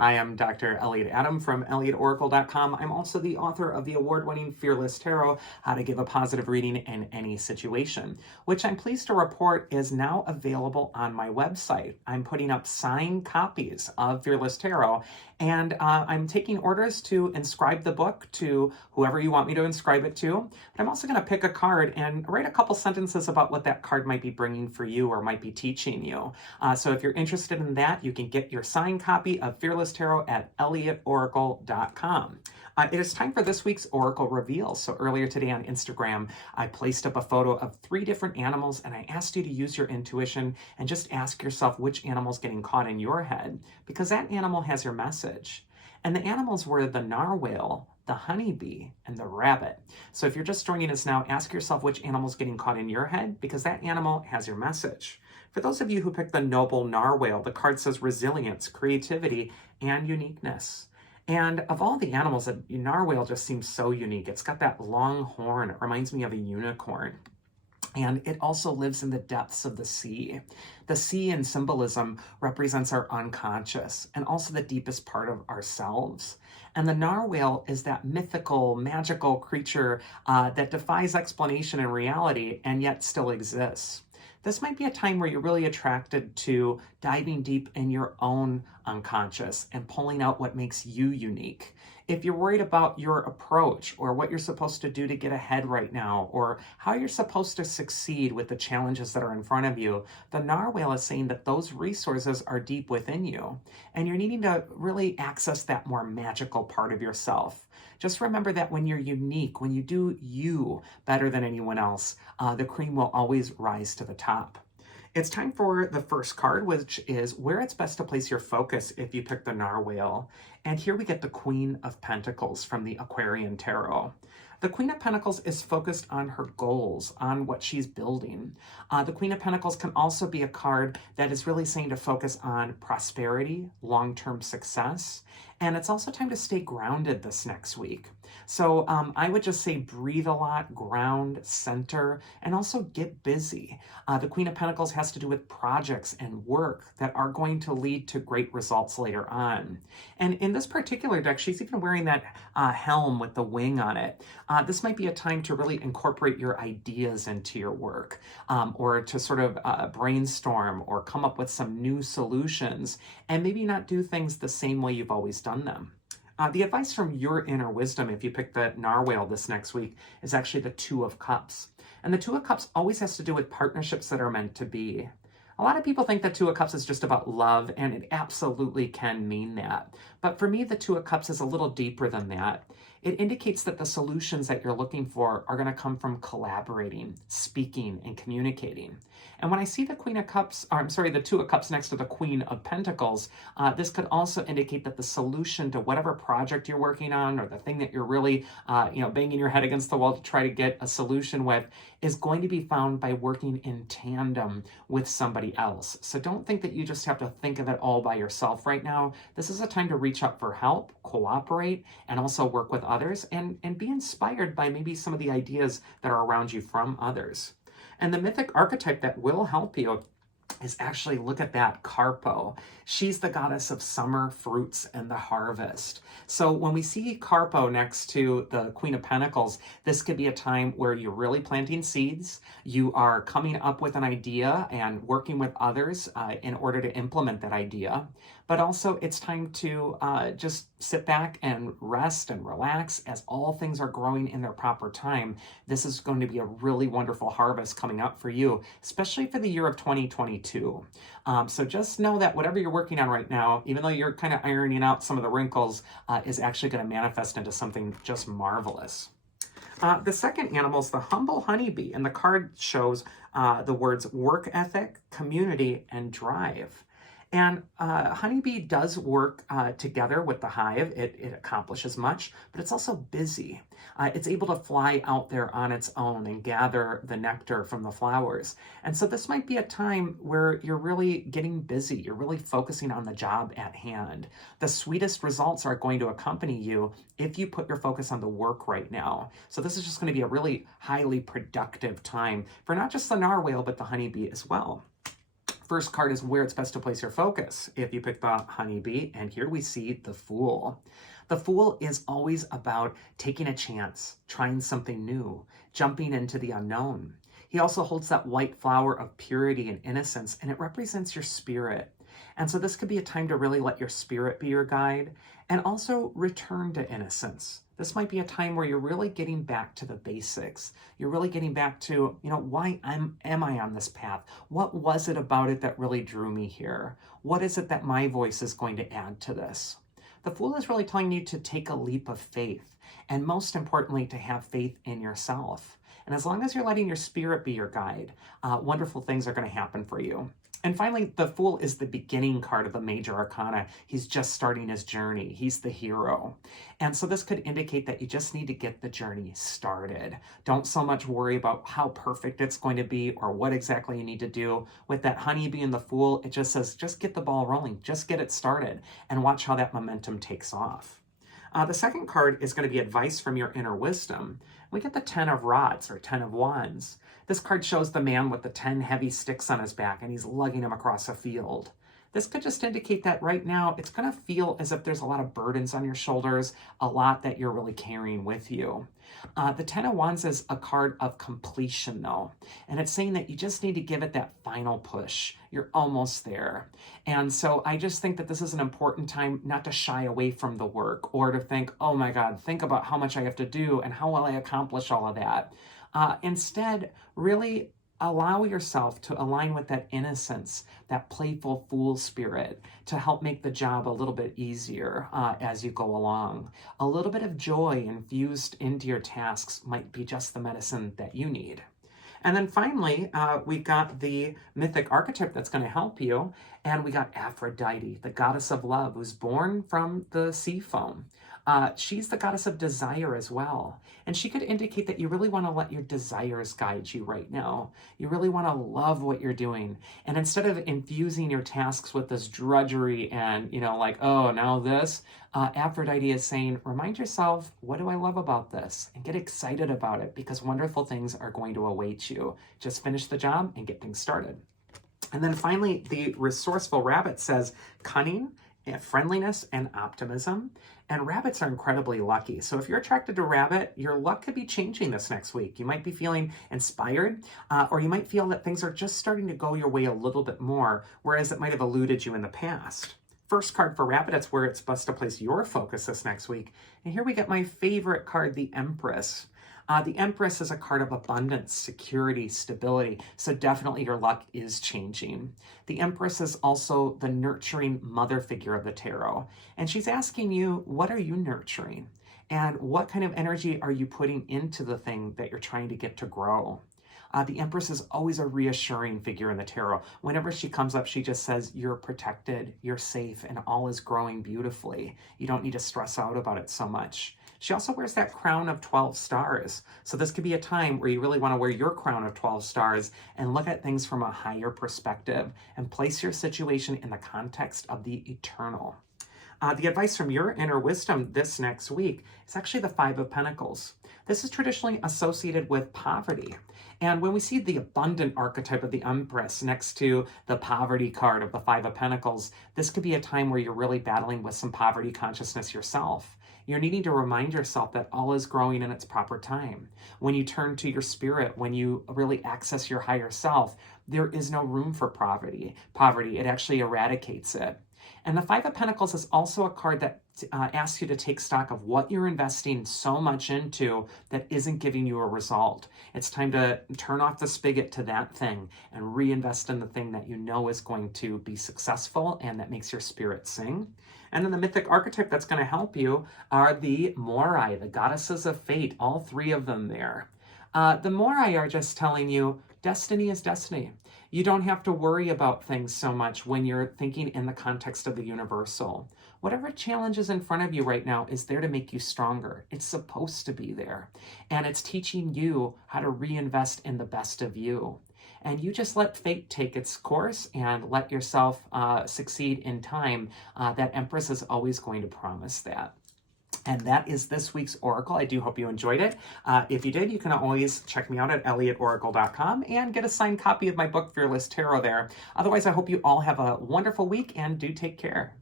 Hi, I'm Dr. Elliot Adam from ElliotOracle.com. I'm also the author of the award-winning Fearless Tarot, How to Give a Positive Reading in Any Situation, which I'm pleased to report is now available on my website. I'm putting up signed copies of Fearless Tarot, and I'm taking orders to inscribe the book to whoever you want me to inscribe it to. But I'm also going to pick a card and write a couple sentences about what that card might be bringing for you or might be teaching you. So if you're interested in that, you can get your signed copy of Fearless Tarot at ElliotOracle.com. It is time for this week's Oracle Reveal. So earlier today on Instagram, I placed up a photo of 3 different animals, and I asked you to use your intuition and just ask yourself which animal's getting caught in your head, because that animal has your message. And the animals were the narwhal, the honeybee, and the rabbit. So if you're just joining us now, ask yourself which animal's getting caught in your head, because that animal has your message. For those of you who picked the noble narwhal, the card says resilience, creativity, and uniqueness. And of all the animals, a narwhal just seems so unique. It's got that long horn. It reminds me of a unicorn. And it also lives in the depths of the sea. The sea in symbolism represents our unconscious and also the deepest part of ourselves. And the narwhal is that mythical, magical creature that defies explanation in reality and yet still exists. This might be a time where you're really attracted to diving deep in your own unconscious and pulling out what makes you unique. If you're worried about your approach or what you're supposed to do to get ahead right now, or how you're supposed to succeed with the challenges that are in front of you, the narwhal is saying that those resources are deep within you, and you're needing to really access that more magical part of yourself. Just remember that when you're unique, when you do you better than anyone else, the cream will always rise to the top. It's time for the first card, which is where it's best to place your focus if you pick the narwhal. And here we get the Queen of Pentacles from the Aquarian Tarot. The Queen of Pentacles is focused on her goals, on what she's building. The Queen of Pentacles can also be a card that is really saying to focus on prosperity, long-term success, and it's also time to stay grounded this next week. So I would just say breathe a lot, ground, center, and also get busy. The Queen of Pentacles has to do with projects and work that are going to lead to great results later on. And in this particular deck, she's even wearing that helm with the wing on it. This might be a time to really incorporate your ideas into your work, or to sort of brainstorm or come up with some new solutions, and maybe not do things the same way you've always done them. The advice from your inner wisdom, if you pick the narwhal this next week, is actually the Two of Cups. And the Two of Cups always has to do with partnerships that are meant to be. A lot of people think that Two of Cups is just about love, and it absolutely can mean that. But for me, the Two of Cups is a little deeper than that. It indicates that the solutions that you're looking for are going to come from collaborating, speaking, and communicating. And when I see the the Two of Cups next to the Queen of Pentacles, this could also indicate that the solution to whatever project you're working on, or the thing that you're really, banging your head against the wall to try to get a solution with, is going to be found by working in tandem with somebody else. So don't think that you just have to think of it all by yourself right now. This is a time to reach out for help, cooperate, and also work with others, and be inspired by maybe some of the ideas that are around you from others. And the mythic archetype that will help you is actually, look at that, Carpo. She's the goddess of summer, fruits, and the harvest. So when we see Carpo next to the Queen of Pentacles, this could be a time where you're really planting seeds, you are coming up with an idea and working with others in order to implement that idea. But also it's time to just sit back and rest and relax as all things are growing in their proper time. This is going to be a really wonderful harvest coming up for you, especially for the year of 2022. So just know that whatever you're working on right now, even though you're kind of ironing out some of the wrinkles, is actually going to manifest into something just marvelous. The second animal is the humble honeybee, and the card shows the words work ethic, community, and drive. And honeybee does work together with the hive. It accomplishes much, but it's also busy. It's able to fly out there on its own and gather the nectar from the flowers. And so this might be a time where you're really getting busy. You're really focusing on the job at hand. The sweetest results are going to accompany you if you put your focus on the work right now. So this is just going to be a really highly productive time for not just the narwhal, but the honeybee as well. First card is where it's best to place your focus if you pick the Honeybee, and here we see the Fool. The Fool is always about taking a chance, trying something new, jumping into the unknown. He also holds that white flower of purity and innocence, and it represents your spirit. And so this could be a time to really let your spirit be your guide and also return to innocence. This might be a time where you're really getting back to the basics. You're really getting back to, why am I on this path? What was it about it that really drew me here? What is it that my voice is going to add to this? The Fool is really telling you to take a leap of faith, and most importantly, to have faith in yourself. And as long as you're letting your spirit be your guide, wonderful things are going to happen for you. And finally, the Fool is the beginning card of the major arcana. He's just starting his journey. He's the hero. And so this could indicate that you just need to get the journey started. Don't so much worry about how perfect it's going to be or what exactly you need to do. With that Honeybee and the Fool, it just says, just get the ball rolling. Just get it started and watch how that momentum takes off. The second card is going to be advice from your inner wisdom. We get the 10 of Rods or 10 of Wands. This card shows the man with the 10 heavy sticks on his back and he's lugging them across a field. This could just indicate that right now it's going to feel as if there's a lot of burdens on your shoulders, a lot that you're really carrying with you. The 10 of Wands is a card of completion though, and it's saying that you just need to give it that final push. You're almost there. And so I just think that this is an important time not to shy away from the work or to think, oh my God, think about how much I have to do and how will I accomplish all of that. Instead, really allow yourself to align with that innocence, that playful fool spirit, to help make the job a little bit easier as you go along. A little bit of joy infused into your tasks might be just the medicine that you need. And then finally, we got the mythic archetype that's going to help you, and we got Aphrodite, the goddess of love, who's born from the sea foam. She's the goddess of desire as well. And she could indicate that you really want to let your desires guide you right now. You really want to love what you're doing. And instead of infusing your tasks with this drudgery and, like, oh, now this, Aphrodite is saying, remind yourself, what do I love about this? And get excited about it because wonderful things are going to await you. Just finish the job and get things started. And then finally, the resourceful rabbit says cunning, friendliness, and optimism. And rabbits are incredibly lucky. So if you're attracted to rabbit, your luck could be changing this next week. You might be feeling inspired, or you might feel that things are just starting to go your way a little bit more, whereas it might have eluded you in the past. First card for rabbit, it's where it's best to place your focus this next week. And here we get my favorite card, the Empress. The Empress is a card of abundance, security, stability, so definitely your luck is changing. The Empress is also the nurturing mother figure of the tarot, and she's asking you, what are you nurturing? And what kind of energy are you putting into the thing that you're trying to get to grow? The Empress is always a reassuring figure in the tarot. Whenever she comes up, she just says, you're protected, you're safe, and all is growing beautifully. You don't need to stress out about it so much. She also wears that crown of 12 stars. So this could be a time where you really want to wear your crown of 12 stars and look at things from a higher perspective and place your situation in the context of the eternal. The advice from your inner wisdom this next week is actually the 5 of Pentacles. This is traditionally associated with poverty. And when we see the abundant archetype of the Empress next to the poverty card of the 5 of Pentacles, this could be a time where you're really battling with some poverty consciousness yourself. You're needing to remind yourself that all is growing in its proper time. When you turn to your spirit, when you really access your higher self, there is no room for poverty. It actually eradicates it. And the 5 of Pentacles is also a card that asks you to take stock of what you're investing so much into that isn't giving you a result. It's time to turn off the spigot to that thing and reinvest in the thing that you know is going to be successful and that makes your spirit sing. And then the mythic archetype that's going to help you are the Moirai, the goddesses of fate, all 3 of them there. The Moirai are just telling you, destiny is destiny. You don't have to worry about things so much when you're thinking in the context of the universal. Whatever challenge is in front of you right now is there to make you stronger. It's supposed to be there. And it's teaching you how to reinvest in the best of you. And you just let fate take its course and let yourself succeed in time. That Empress is always going to promise that. And that is this week's Oracle. I do hope you enjoyed it. If you did, you can always check me out at elliotoracle.com and get a signed copy of my book, Fearless Tarot there. Otherwise, I hope you all have a wonderful week and do take care.